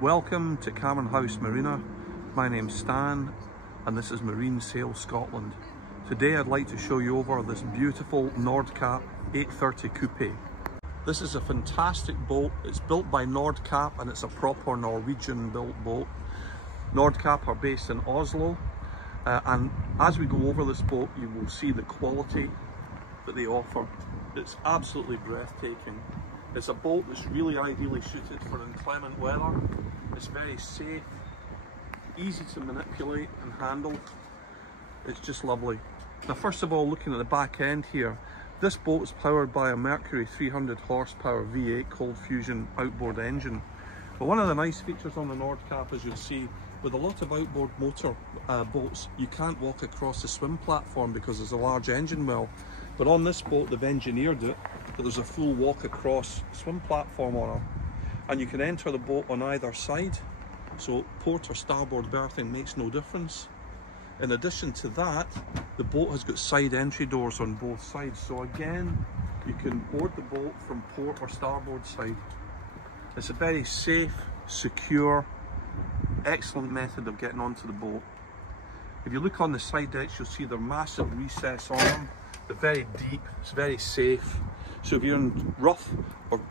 Welcome to Cameron House Marina. My name's Stan and this is Marine Sail Scotland. Today I'd like to show you over this beautiful Nordkapp 830 Coupe. This is a fantastic boat. It's built by Nordkapp and it's a proper Norwegian built boat. Nordkapp are based in Oslo and as we go over this boat you will see the quality that they offer. It's absolutely breathtaking. It's a boat that's really ideally suited for inclement weather. It's very safe, easy to manipulate and handle. It's just lovely. Now first of all, looking at the back end here, this boat is powered by a Mercury 300 horsepower V8 cold fusion outboard engine. But one of the nice features on the Nordkapp, as you'll see, with a lot of outboard motor boats, you can't walk across the swim platform because there's a large engine well. But on this boat, they've engineered it that there's a full walk across swim platform on her. And you can enter the boat on either side. So port or starboard berthing makes no difference. In addition to that, the boat has got side entry doors on both sides. So again, you can board the boat from port or starboard side. It's a very safe, secure, excellent method of getting onto the boat. If you look on the side decks, you'll see they're massive recess on them. They're very deep, it's very safe. So if you're in rough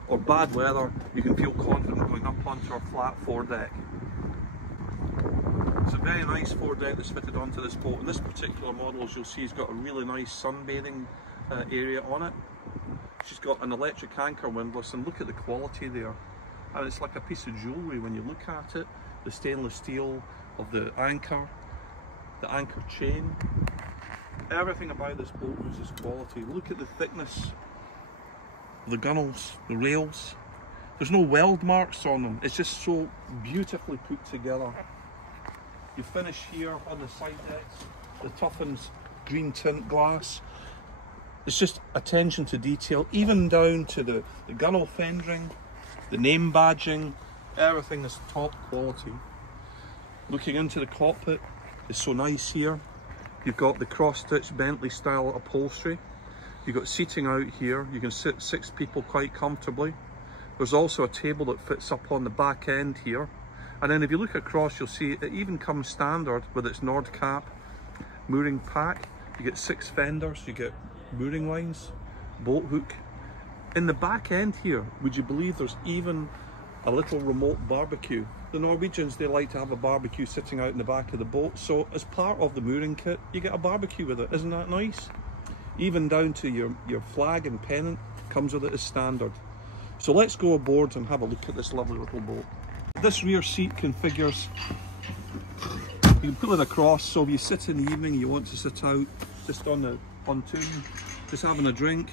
or bad weather, you can feel confident going up onto our flat foredeck. It's a very nice foredeck that's fitted onto this boat. And this particular model, as you'll see, has got a really nice sunbathing area on it. She's got an electric anchor windlass, and look at the quality there. And it's like a piece of jewellery when you look at it. The stainless steel of the anchor chain. Everything about this boat is quality. Look at the thickness of the gunnels, the rails. There's no weld marks on them. It's just so beautifully put together. You finish here on the side decks, the Tuffins green tint glass. It's just attention to detail, even down to the gunnel fendering, the name badging. Everything is top quality. Looking into the cockpit is so nice here. You've got the cross-stitch Bentley style upholstery. You've got seating out here. You can sit 6 people quite comfortably. There's also a table that fits up on the back end here. And then if you look across, you'll see it even comes standard with its Nordkapp mooring pack. You get 6 fenders, you get mooring lines, boat hook. In the back end here, would you believe there's even a little remote barbecue? The Norwegians, they like to have a barbecue sitting out in the back of the boat, so as part of the mooring kit you get a barbecue with it. Isn't that nice? Even down to your flag and pennant comes with it as standard. So let's go aboard and have a look at this lovely little boat. This rear seat configures, you can pull it across, so if you sit in the evening and you want to sit out just on the pontoon, just having a drink,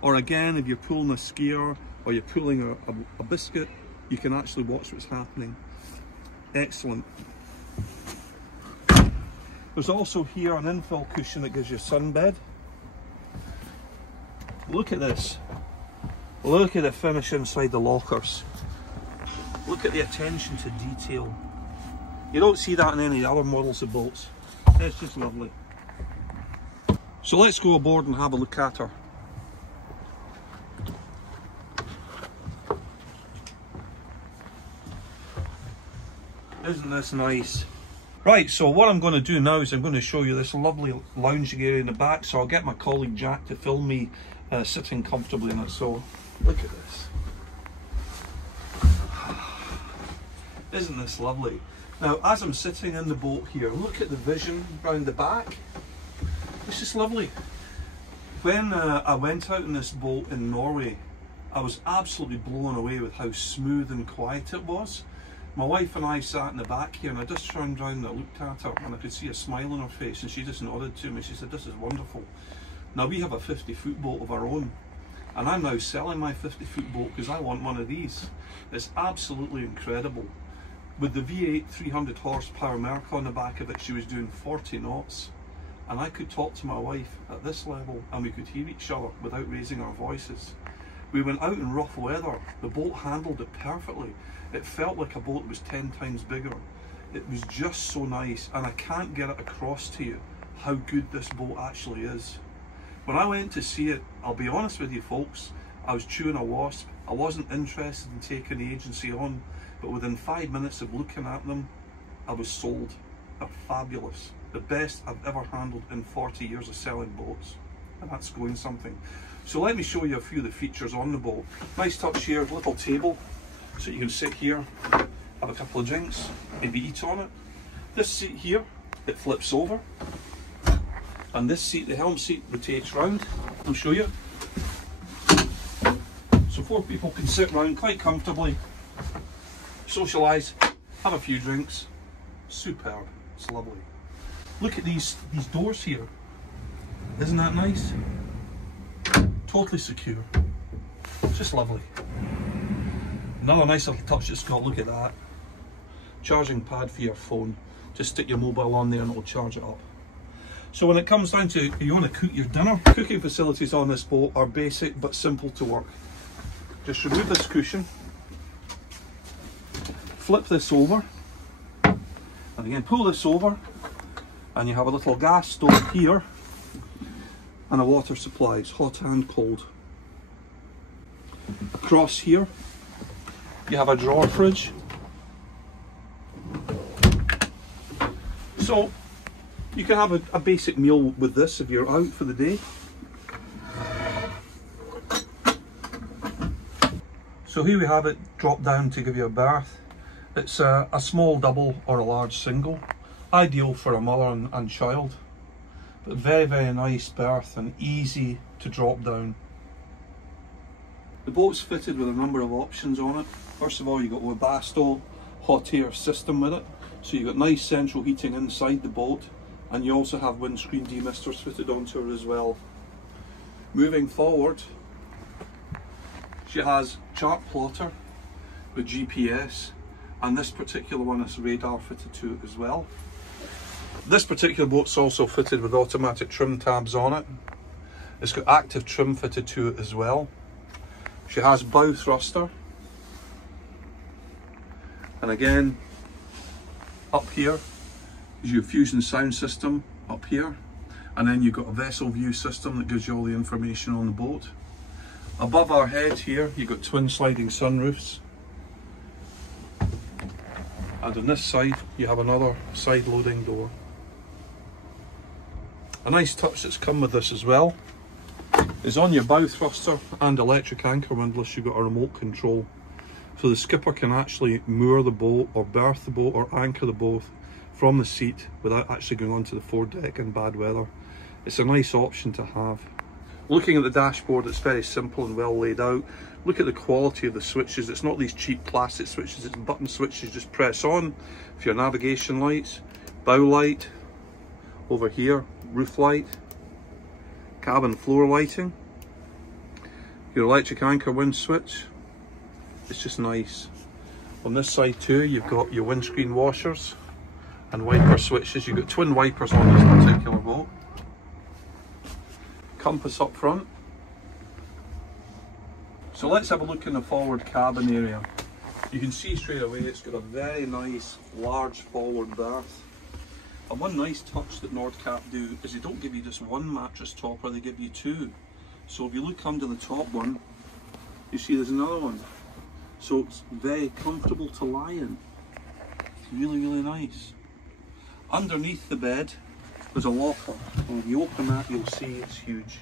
or again if you're pulling a skier or you're pulling a biscuit, you can actually watch what's happening. Excellent. There's also here an infill cushion that gives you a sunbed. Look at this. Look at the finish inside the lockers. Look at the attention to detail. You don't see that in any other models of boats. It's just lovely. So let's go aboard and have a look at her. Isn't this nice? Right, so what I'm going to do now is I'm going to show you this lovely lounging area in the back. So I'll get my colleague Jack to film me sitting comfortably in it. So look at this. Isn't this lovely? Now as I'm sitting in the boat here, look at the vision round the back. It's just lovely. When I went out in this boat in Norway, I was absolutely blown away with how smooth and quiet it was. My wife and I sat in the back here and I just turned around and I looked at her and I could see a smile on her face and she just nodded to me. She said, "This is wonderful." Now we have a 50-foot boat of our own and I'm now selling my 50-foot boat because I want one of these. It's absolutely incredible. With the V8 300 horsepower Merc on the back of it, she was doing 40 knots. And I could talk to my wife at this level and we could hear each other without raising our voices. We went out in rough weather, the boat handled it perfectly. It felt like a boat that was 10 times bigger. It was just so nice, and I can't get it across to you how good this boat actually is. When I went to see it, I'll be honest with you folks, I was chewing a wasp. I wasn't interested in taking the agency on but within 5 minutes of looking at them, I was sold. They're fabulous. The best I've ever handled in 40 years of selling boats, and that's going something. So let me show you a few of the features on the boat. Nice touch here, little table, so you can sit here, have a couple of drinks, maybe eat on it. This seat here, it flips over, and this seat, the helm seat, rotates round. I'll show you. So 4 people can sit round quite comfortably, socialise, have a few drinks. Superb, it's lovely. Look at these doors here. Isn't that nice? Totally secure. Just lovely. Another nice little touch it's got, look at that. Charging pad for your phone. Just stick your mobile on there and it'll charge it up. So when it comes down to you want to cook your dinner, cooking facilities on this boat are basic but simple to work. Just remove this cushion, flip this over, and again pull this over, and you have a little gas stove here and a water supply. It's hot and cold. Across here you have a drawer fridge. So you can have a basic meal with this if you're out for the day. So here we have it drop down to give you a bath. It's a small double or a large single, ideal for a mother and child, but very, very nice berth and easy to drop down. The boat's fitted with a number of options on it. First of all, you've got a Webasto hot air system with it, so you've got nice central heating inside the boat, and you also have windscreen demisters fitted onto it as well. Moving forward, she has chart plotter with GPS, and this particular one has radar fitted to it as well. This particular boat's also fitted with automatic trim tabs on it. It's got active trim fitted to it as well. She has bow thruster, and again up here is your Fusion sound system up here, and then you've got a vessel view system that gives you all the information on the boat. Above our head here, you've got twin sliding sunroofs. And on this side, you have another side loading door. A nice touch that's come with this as well is on your bow thruster and electric anchor windlass, you've got a remote control. So the skipper can actually moor the boat or berth the boat or anchor the boat from the seat without actually going onto the foredeck in bad weather. It's a nice option to have. Looking at the dashboard, it's very simple and well laid out. Look at the quality of the switches. It's not these cheap plastic switches, it's button switches. Just press on for your navigation lights, bow light, over here, roof light, cabin floor lighting, your electric anchor wind switch. It's just nice. On this side too, you've got your windscreen washers and wiper switches. You've got twin wipers on this particular boat. Compass up front. So let's have a look in the forward cabin area. You can see straight away it's got a very nice large forward berth. And one nice touch that Nordkapp do is they don't give you just one mattress topper, they give you 2. So if you look under the top one, you see there's another one. So it's very comfortable to lie in. It's really, really nice. Underneath the bed, there's a locker, and if you open that you'll see it's huge.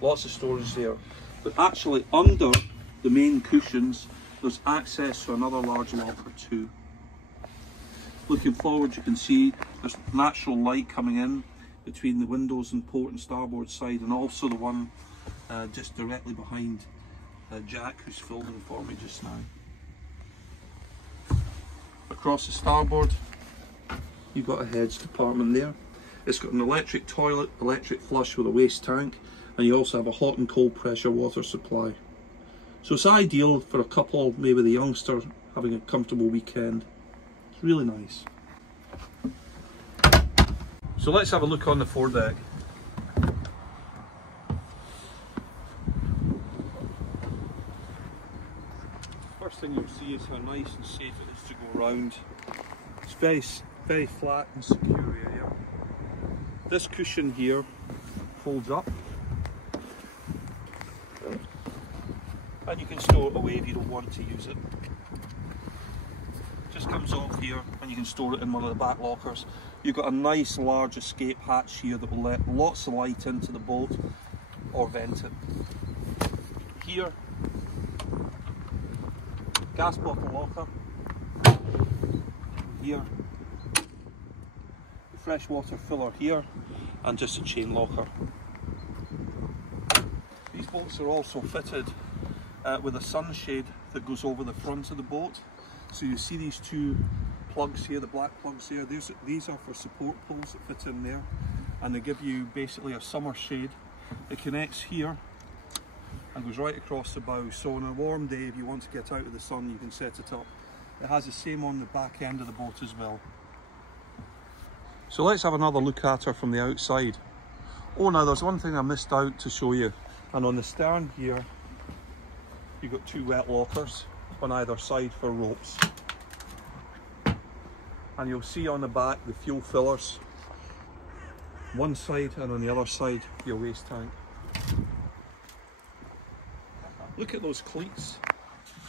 Lots of storage there. But actually under the main cushions there's access to another large locker too. Looking forward you can see there's natural light coming in between the windows and port and starboard side, and also the one just directly behind Jack, who's filming for me just now. Across the starboard you've got a heads department there. It's got an electric toilet, electric flush with a waste tank, and you also have a hot and cold pressure water supply. So it's ideal for a couple, maybe the youngster, having a comfortable weekend. It's really nice. So let's have a look on the foredeck. First thing you'll see is how nice and safe it is to go around. It's very flat and secure area. This cushion here folds up, and you can stow it away if you don't want to use it. just comes off here and you can store it in one of the back lockers. You've got a nice large escape hatch here that will let lots of light into the boat or vent it. Here, gas bottle locker. Here, the freshwater filler here, and just a chain locker. These boats are also fitted with a sunshade that goes over the front of the boat. So you see these two plugs here, the black plugs there, these are for support poles that fit in there, and they give you basically a summer shade. It connects here and goes right across the bow, so on a warm day if you want to get out of the sun you can set it up. It has the same on the back end of the boat as well. So let's have another look at her from the outside. Oh, now there's one thing I missed out to show you, and on the stern here you've got two wet lockers on either side for ropes. And you'll see on the back the fuel fillers, one side, and on the other side your waste tank. Look at those cleats,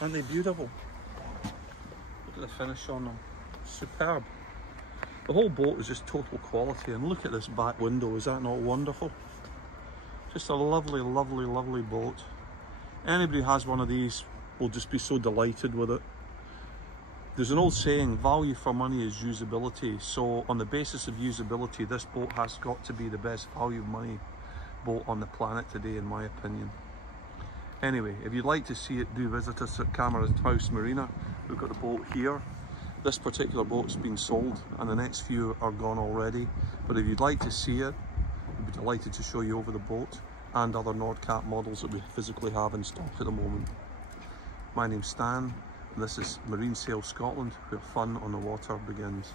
aren't they beautiful? Look at the finish on them, superb. The whole boat is just total quality, and look at this back window, is that not wonderful? Just a lovely, lovely, lovely boat. Anybody who has one of these will just be so delighted with it. There's an old saying, value for money is usability. So on the basis of usability, this boat has got to be the best value of money boat on the planet today, in my opinion. Anyway, if you'd like to see it, do visit us at Cameron's House Marina. We've got the boat here. This particular boat's been sold and the next few are gone already. But if you'd like to see it, we'd be delighted to show you over the boat and other Nordkapp models that we physically have in stock at the moment. My name's Stan, and this is Marine Sail Scotland, where fun on the water begins.